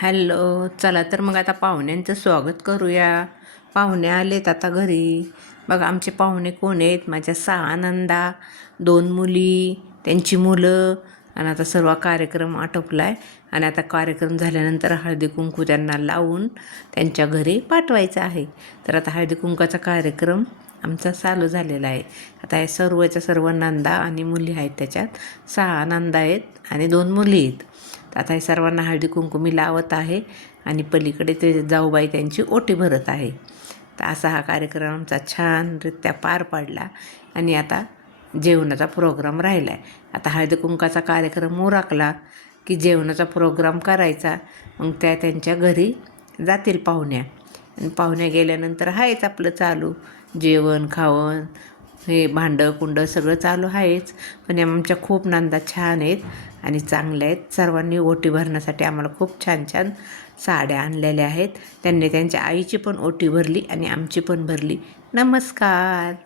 Hello. चला तर मग आता पाहुण्यांचं स्वागत करूया. पाहुणे आलेत आता घरी. बघा आमचे पाहुणे कोण आहेत. माझ्या 6 नंदा, 2 मुली, त्यांची मुलं. आणि आता सर्व कार्यक्रम आटोपला आहे. आणि आता कार्यक्रम झाल्यानंतर हळदी कुंकू त्यांना लावून त्यांच्या घरी पाठवायचं आहे. तर आता हळदी कुंकाचा कार्यक्रम आमचा चालू झालेला आहे. आता हे सर्वच्या सर्व नंदा आणि मुली आहेत. त्याच्यात 6 नंदा आहेत आणि 2 मुली आहेत. आता हे सर्वांना हळदी कुंकू मी लावत आहे आणि पलीकडे ते जाऊबाई त्यांची ओटी भरत आहे. तर असा हा कार्यक्रम आमचा छानरित्या पार पडला. आणि आता जेवणाचा प्रोग्राम राहिला आहे. आता हळदी कुंकाचा कार्यक्रम उरकला की जेवणाचा प्रोग्राम करायचा. मग त्या त्यांच्या घरी जातील पाहुण्या. आणि पाहुण्या गेल्यानंतर आहेच आपलं चालू जेवण खावण, हे भांडं कुंडं सगळं चालू आहेच. पण आमच्या खूप नंदा छान आहेत आणि चांगल्या आहेत. सर्वांनी ओटी भरण्यासाठी आम्हाला खूप छान छान साड्या आणलेल्या आहेत. त्यांनी त्यांच्या आईची पण ओटी भरली आणि आमची पण भरली. नमस्कार.